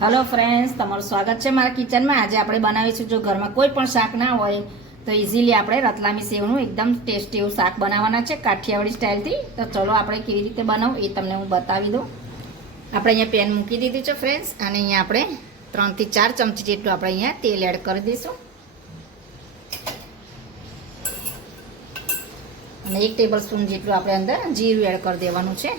Hello friends તમારું સ્વાગત છે મારા કિચનમાં. આજે આપણે બનાવીશું, જો ઘરમાં કોઈ પણ શાક ના હોય, તો ઇઝીલી આપણે રતલામી સેવનું એકદમ ટેસ્ટી એવું શાક બનાવવાના છે, કાઠિયાવાડી સ્ટાઇલથી તો ચલો આપણે કેવી રીતે બનાવું એ તમને હું બતાવી દઉં. આપણે અહીંયા પેન મૂકી દીધી છે ફ્રેન્ડ્સ અને અહીંયા આપણે ત્રણથી ચાર ચમચી જેટલું આપણે અહીંયા તેલ એડ કરી દઈશું. અને એક ટેબલ સ્પૂન જેટલું આપણે અંદર જીરું એડ કરી દેવાનું છે.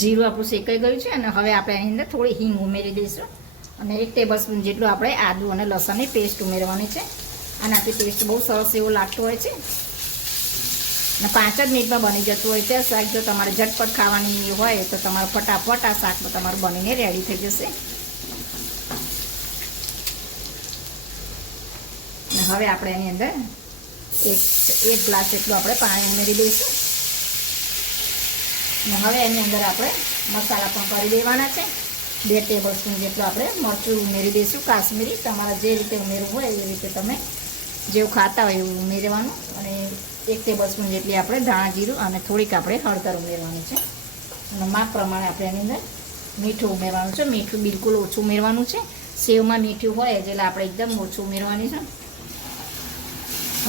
જીરું આપણું શેકાઈ ગયું છે અને હવે આપણે એની અંદર થોડી હિંગ ઉમેરી દઈશું. અને એક ટેબલ સ્પૂન જેટલું આપણે આદુ અને લસણની પેસ્ટ ઉમેરવાની છે. આનાથી ટેસ્ટ બહુ સરસ એવો લાગતો હોય છે. અને પાંચ જ મિનિટમાં બની જતું હોય છે. શાક જો તમારે ઝટપટ ખાવાની હોય તો તમારે ફટાફટ આ શાક તમારું બનીને રેડી થઈ જશે. હવે આપણે એની અંદર એક એક ગ્લાસ જેટલું આપણે પાણી ઉમેરી દઈશું. હવે એની અંદર આપણે મસાલા પણ કરી દેવાના છે. બે ટેબલ સ્પૂન જેટલું આપણે મરચું ઉમેરી દઈશું, કાશ્મીરી. તમારા જે રીતે ઉમેરવું હોય એ રીતે તમે જેવું ખાતા હોય એવું ઉમેરવાનું. અને એક ટેબલ સ્પૂન જેટલી આપણે ધાણા જીરું અને થોડીક આપણે હળદર ઉમેરવાની છે. અને માપ પ્રમાણે આપણે એની અંદર મીઠું ઉમેરવાનું છે. મીઠું બિલકુલ ઓછું ઉમેરવાનું છે. સેવમાં મીઠું હોય એટલે આપણે એકદમ ઓછું ઉમેરવાની છે.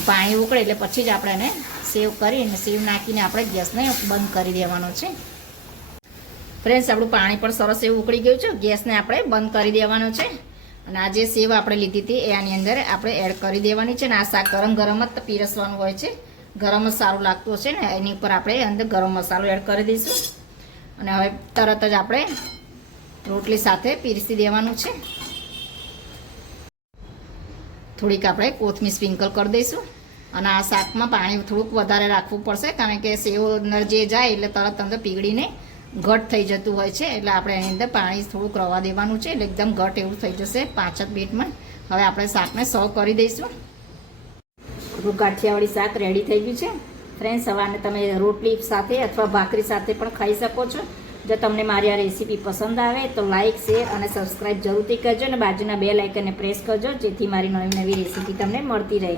પાણી ઉકળે એટલે પછી જ આપણે એને સેવ કરીને સેવ નાખીને આપણે ગેસને બંધ કરી દેવાનો છે. ફ્રેન્ડ્સ આપણું પાણી પણ સરસ એવું ઉકળી ગયું છે. ગેસને આપણે બંધ કરી દેવાનો છે. અને આ જે સેવ આપણે લીધી હતી, એની અંદર આપણે એડ કરી દેવાની છે. ને આ શાક ગરમ ગરમ જ પીરસવાનું હોય છે. ગરમ જ સારું લાગતું હશે ને, એની ઉપર આપણે અંદર ગરમ મસાલો એડ કરી દઈશું. અને હવે તરત જ આપણે રોટલી સાથે પીરસી દેવાનું છે. થોડીક આપણે કોથમીર સ્પ્રિંકલ કરી દઈશું. અને આ શાકમાં પાણી થોડુંક વધારે રાખવું પડશે, કારણ કે સેવ જે જાય એટલે તરત અંદર પીગળીને ઘટ થઈ જતું હોય છે, એટલે આપણે એની અંદર પાણી થોડુંક રવા દેવાનું છે, એટલે એકદમ ઘટ એવું થઈ જશે પાંચ જ મિનિટમાં. હવે આપણે શાકને સર્વ કરી દઈશું. આપણું કાઠિયાવાડી શાક રેડી થઈ ગયું છે. ફ્રેન્ડ્સ હવે તમે રોટલી સાથે અથવા ભાખરી સાથે પણ ખાઈ શકો છો. જો તમને મારી આ રેસીપી પસંદ આવે તો લાઇક શેર અને સબસ્ક્રાઈબ જરૂરથી કરજો અને બાજુના બે લાઇકનને પ્રેસ કરજો જેથી મારી નવી નવી રેસીપી તમને મળતી રહે.